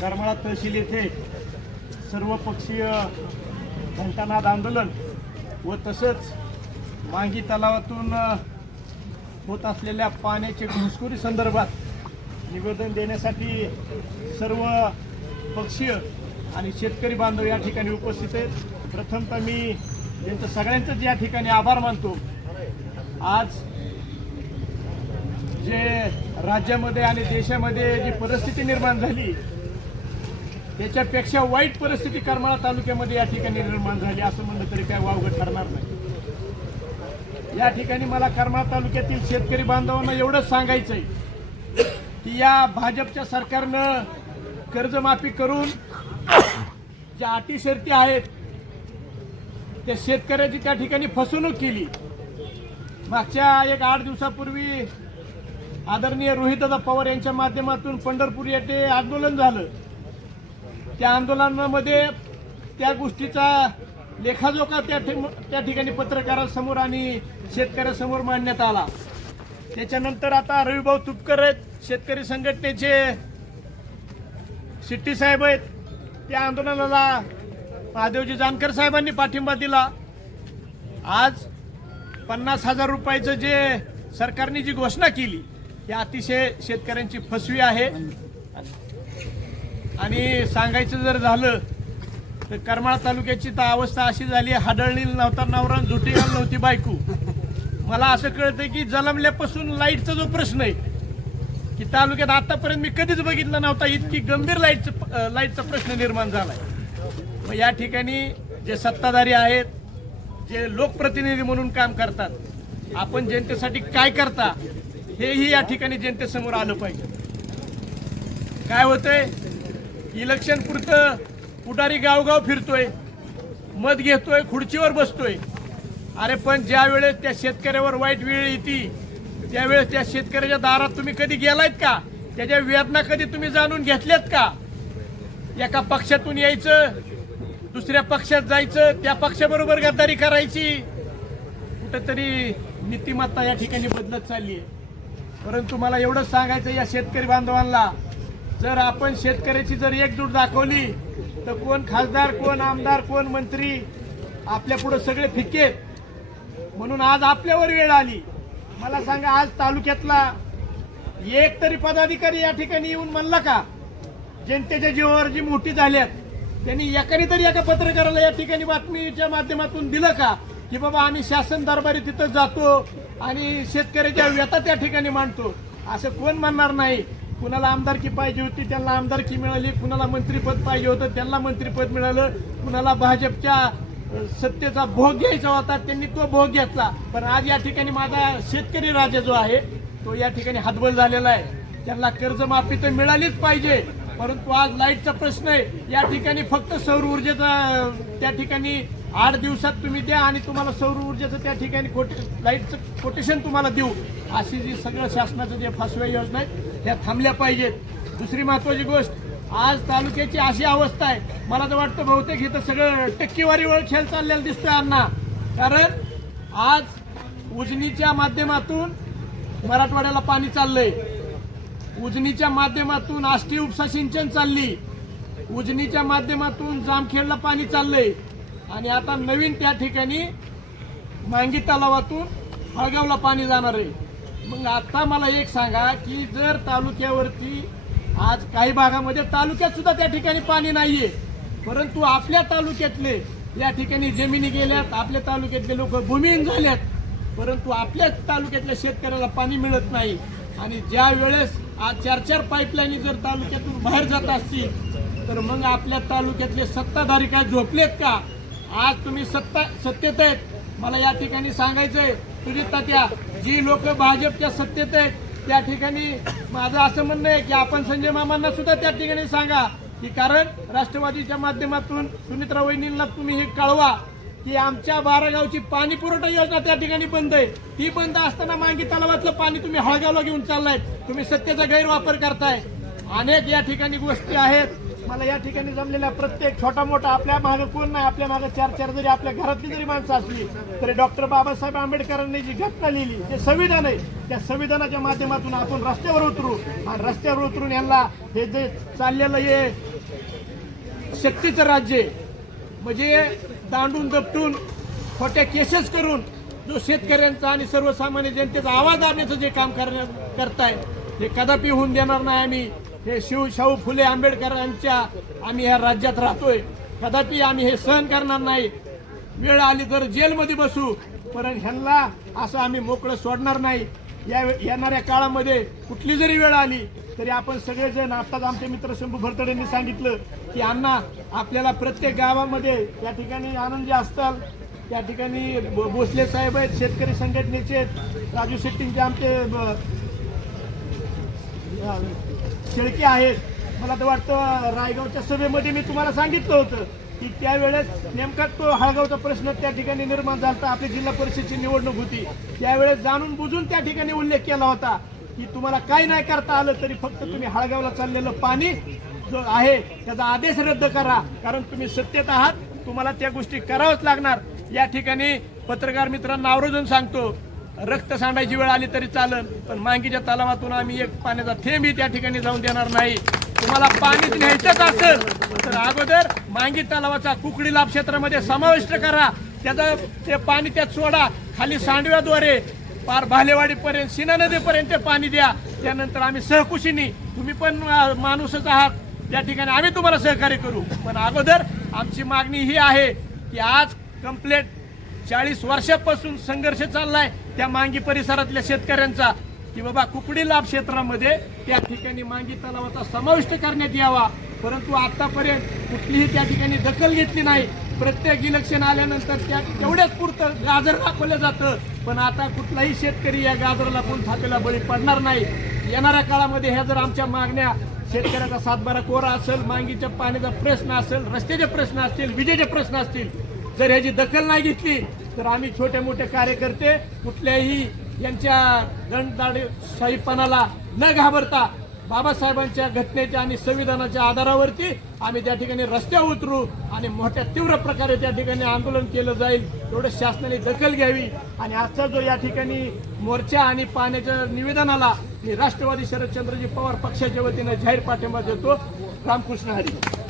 करमाळा तहसील येथे सर्वपक्षीय घंटानाद आंदोलन व तसंच मांगी तलावातून होत असलेल्या पाण्याच्या घुसखोरी संदर्भात निवेदन देण्यासाठी सर्व पक्षीय आणि शेतकरी बांधव या ठिकाणी उपस्थित आहेत। प्रथमतः मी त्यांचं सगळ्यांचंच या ठिकाणी आभार मानतो। आज जे राज्यामध्ये आणि देशामध्ये जी परिस्थिती निर्माण झाली त्याच्यापेक्षा वाईट परिस्थिती करमाळा तालुक्यामध्ये या ठिकाणी निर्माण झाली असं म्हणलं तरी काय वावगं ठरणार नाही। या ठिकाणी मला करमाळा तालुक्यातील शेतकरी बांधवांना एवढंच सांगायचंय की या भाजपच्या सरकारनं कर्जमाफी करून ज्या अटी शर्ती आहेत त्या शेतकऱ्याची त्या ठिकाणी फसवणूक केली। मागच्या 8 दिवसापूर्वी आदरणीय रोहितदादा पवार यांच्या माध्यमातून पंढरपूर येथे आंदोलन झालं। त्या आंदोलनामध्ये त्या गोष्टीचा लेखाजोखा त्या ठिकाणी पत्रकारांसमोर आणि शेतकऱ्यांसमोर मांडण्यात आला। त्याच्यानंतर आता रविभाऊ तुपकर शेतकरी संघटनेचे शिट्टी साहेब आहेत, त्या आंदोलनाला महादेवजी जानकर साहेबांनी पाठिंबा दिला। आज 50,000 रुपयाचं जे सरकारने जी घोषणा केली ही अतिशय शेतकऱ्यांची फसवी आहे। आणि सांगायचं जर झालं तर करमाळा तालुक्याची तर अवस्था अशी झाली, हाडळणी नव्हता नवरा झुटी घाल नव्हती बायको। मला असं कळतंय की जन्मल्यापासून लाईटचा जो प्रश्न आहे की तालुक्यात आतापर्यंत मी कधीच बघितला नव्हता, इतकी गंभीर लाईटचा प्रश्न निर्माण झालाय। मग या ठिकाणी जे सत्ताधारी आहेत, जे लोकप्रतिनिधी म्हणून काम करतात, आपण जनतेसाठी काय करता हेही या ठिकाणी जनतेसमोर आलं पाहिजे। काय होतंय, इलेक्शन पुरतं पुढारी गावगाव फिरतोय, मत घेतोय, खुर्चीवर बसतोय। अरे पण ज्या वेळेस त्या शेतकऱ्यावर वाईट वेळ येते त्यावेळेस त्या शेतकऱ्याच्या दारात तुम्ही कधी गेलायत का? त्याच्या वेदना कधी तुम्ही जाणून घेतल्यात का? एका पक्षातून यायचं, दुसऱ्या पक्षात जायचं, त्या पक्षाबरोबर गद्दारी करायची, कुठेतरी नीतिमत्ता या ठिकाणी बदलत चालली आहे। परंतु मला एवढंच सांगायचं या शेतकरी बांधवांना, जर आपण शेतकऱ्याची जर एकजूट दाखवली तर कोण खासदार, कोण आमदार, कोण मंत्री आपल्या पुढे सगळे फिक्के आहेत। म्हणून आज आपल्यावर वेळ आली। मला सांगा, आज तालुक्यातला एक तरी पदाधिकारी या ठिकाणी येऊन म्हणला का जनतेच्या जीवावर जी मोठी झाल्यात त्यांनी एकाने तरी एका पत्रकाराला या ठिकाणी बातमीच्या माध्यमातून दिलं का की बाबा आम्ही शासन दरबारी तिथं जातो आणि शेतकऱ्याच्या व्यथा त्या ठिकाणी मांडतो? असं कोण म्हणणार नाही। कुणाला आमदारकी पाहिजे होती त्यांना आमदारकी मिळाली, कुणाला मंत्रिपद पाहिजे होतं त्यांना मंत्रिपद मिळालं, कुणाला भाजपच्या सत्तेचा भोग घ्यायचा होता त्यांनी तो भोग घेतला। पण आज या ठिकाणी माझा शेतकरी राजा जो आहे तो या ठिकाणी हतबल झालेला आहे। त्यांना कर्जमाफी तर मिळालीच पाहिजे, परंतु आज लाईटचा प्रश्न आहे। या ठिकाणी फक्त सौर ऊर्जेचा त्या ठिकाणी 8 दिवसात तुम्ही द्या आणि तुम्हाला सौर ऊर्जेचं त्या ठिकाणी लाईटचं कोटेशन तुम्हाला देऊ, अशी जी सगळं शासनाचं जे फसव्या योजना आहेत त्या थांबल्या पाहिजेत। दुसरी महत्वाची गोष्ट, आज तालुक्याची अशी अवस्था आहे, मला तर वाटतं बहुतेक इथं सगळं टक्केवारीवर खेळ चाललेला दिसतोय अण्णा। कारण आज उजनीच्या माध्यमातून मराठवाड्याला पाणी चाललंय, उजनीच्या माध्यमातून आष्टी उपसा सिंचन चालली, उजनीच्या माध्यमातून जामखेडला पाणी चाललंय आणि आता नवीन त्या ठिकाणी मांगी तलावातून हळगावला पाणी जाणार आहे। मग आता मला एक सांगा की जर तालुक्यावरती आज काही भागामध्ये तालुक्यात सुद्धा त्या ठिकाणी पाणी नाहीये, परंतु आपल्या तालुक्यातले या ठिकाणी जमिनी गेल्यात, आपल्या तालुक्यातले लोक भूमिहीन झाल्यात, परंतु आपल्या तालुक्यातल्या शेतकऱ्याला पाणी मिळत नाही। आणि ज्या वेळेस आज 4 पाईपलाईन जर तालुक्यातून बाहेर जात असतील तर मग आपल्या तालुक्यातले सत्ताधारी काय झोपलेत का? आज तुम्ही सत्तेत आहेत, मला या ठिकाणी सांगायचंय तुझी तात्या, जी लोक भाजपच्या सत्तेत आहेत त्या ठिकाणी माझं असं म्हणणं आहे की आपण संजय मामांना सुद्धा त्या ठिकाणी सांगा की कारण राष्ट्रवादीच्या माध्यमातून सुनित्रा वहिनींना तुम्ही हे कळवा की आमच्या 12 गावची पाणी पुरवठा योजना त्या ठिकाणी बंद आहे। ती बंद असताना मांगी तलावातलं पाणी तुम्ही हळगावला घेऊन चाललाय, तुम्ही सत्तेचा गैरवापर करताय। अनेक या ठिकाणी गोष्टी आहेत। मला या ठिकाणी जमलेल्या प्रत्येक छोटा मोठा, आपल्या मागे कोण नाही, आपल्या मागे 4 जरी आपल्या घरातली जरी माणसं असली तरी डॉक्टर बाबासाहेब आंबेडकरांनी जी घटना लिहिली, जे संविधान आहे, त्या संविधानाच्या माध्यमातून आपण रस्त्यावर उतरू आणि रस्त्यावर उतरून यांना हे जे चाललेलं हे शक्तीचं राज्य आहे. म्हणजे दांडून दपटून खोट्या केसेस करून जो शेतकऱ्यांचा आणि सर्वसामान्य जनतेचा आवाज आणण्याचं जे काम करताय हे कदापि होऊन देणार नाही. आम्ही हे शाहू फुले आंबेडकरांच्या आम्ही ह्या राज्यात राहतोय, कदापि आम्ही हे सहन करणार नाही. वेळ आली तर जेलमध्ये बसू, पण ह्यांना असं आम्ही मोकळं सोडणार नाही. येणाऱ्या काळामध्ये कुठली जरी वेळ आली तरी आपण सगळेजण, आताच आमचे मित्र शंभू भरतडे यांनी सांगितलं की अण्णा आपल्याला प्रत्येक गावामध्ये या ठिकाणी आनंदी असताल, त्या ठिकाणी भोसले साहेब आहेत, शेतकरी संघटनेचे राजू शेट्टींचे आमचे शेळके आहेत. मला तर वाटतं रायगावच्या सभेमध्ये मी तुम्हाला सांगितलं होतं की त्यावेळेस नेमका तो हळगावचा प्रश्न त्या ठिकाणी निर्माण झाला. आपली जिल्हा परिषदेची निवडणूक होती, त्यावेळेस जाणून बुजून त्या ठिकाणी उल्लेख केला होता की तुम्हाला काही नाही करता आलं तरी फक्त तुम्ही हळगावला चाललेलं पाणी जो आहे त्याचा आदेश रद्द करा, कारण तुम्ही सत्तेत आहात, तुम्हाला त्या गोष्टी करावंच लागणार. या ठिकाणी पत्रकार मित्रांना आवर्जून सांगतो, रक्त सांडायची वेळ आली तरी चालेल, पण मांगीच्या तलावातून आम्ही एक पाण्याचा थेंबही त्या ठिकाणी जाऊन देणार नाही. तुम्हाला पाणी न्यायचंच असेल तर अगोदर मांगी तलावाचा कुकडी लाभ क्षेत्रामध्ये समाविष्ट करा, त्याचं ते पाणी त्यात सोडा, खाली सांडव्याद्वारे पार भालेवाडीपर्यंत सीना नदीपर्यंत पाणी द्या. त्यानंतर आम्ही सहकुशीनी, तुम्ही पण माणूसच आहात, त्या ठिकाणी आम्ही तुम्हाला सहकार्य करू. पण अगोदर आमची मागणी ही आहे की आज कंप्लेंट 40 वर्षापासून संघर्ष चाललाय त्या मांगी परिसरातल्या शेतकऱ्यांचा की बाबा कुकडी लाभ क्षेत्रामध्ये त्या ठिकाणी मांगी तलावाचा समाविष्ट करण्यात यावा, परंतु आतापर्यंत कुठलीही त्या ठिकाणी दखल घेतली नाही. प्रत्येक इलेक्शन आल्यानंतर त्या तेवढ्याच पुरतं गाजर दाखवलं जातं, पण आता कुठलाही शेतकरी या गाजराला कोण थापेला बळी पडणार नाही. येणाऱ्या काळामध्ये ह्या जर आमच्या मागण्या, शेतकऱ्याचा सातबारा कोरा असेल, मांगीच्या पाण्याचा प्रश्न असेल, रस्त्याचे प्रश्न असतील, विजेचे प्रश्न असतील, जर ह्याची दखल नाही घेतली तर आम्ही छोटे मोठे कार्यकर्ते कुठल्याही यांच्या दंडशाहीपणाला न घाबरता बाबासाहेबांच्या घटनेच्या आणि संविधानाच्या आधारावरती आम्ही त्या ठिकाणी रस्त्यावर उतरू आणि मोठ्या तीव्र प्रकारे त्या ठिकाणी आंदोलन केलं जाईल. तेवढं शासनाने दखल घ्यावी. आणि आजचा जो या ठिकाणी मोर्चा आणि पाण्याच्या निवेदनाला मी राष्ट्रवादी शरदचंद्रजी पवार पक्षाच्या वतीनं जाहीर पाठिंबा देतो. रामकृष्ण हरी.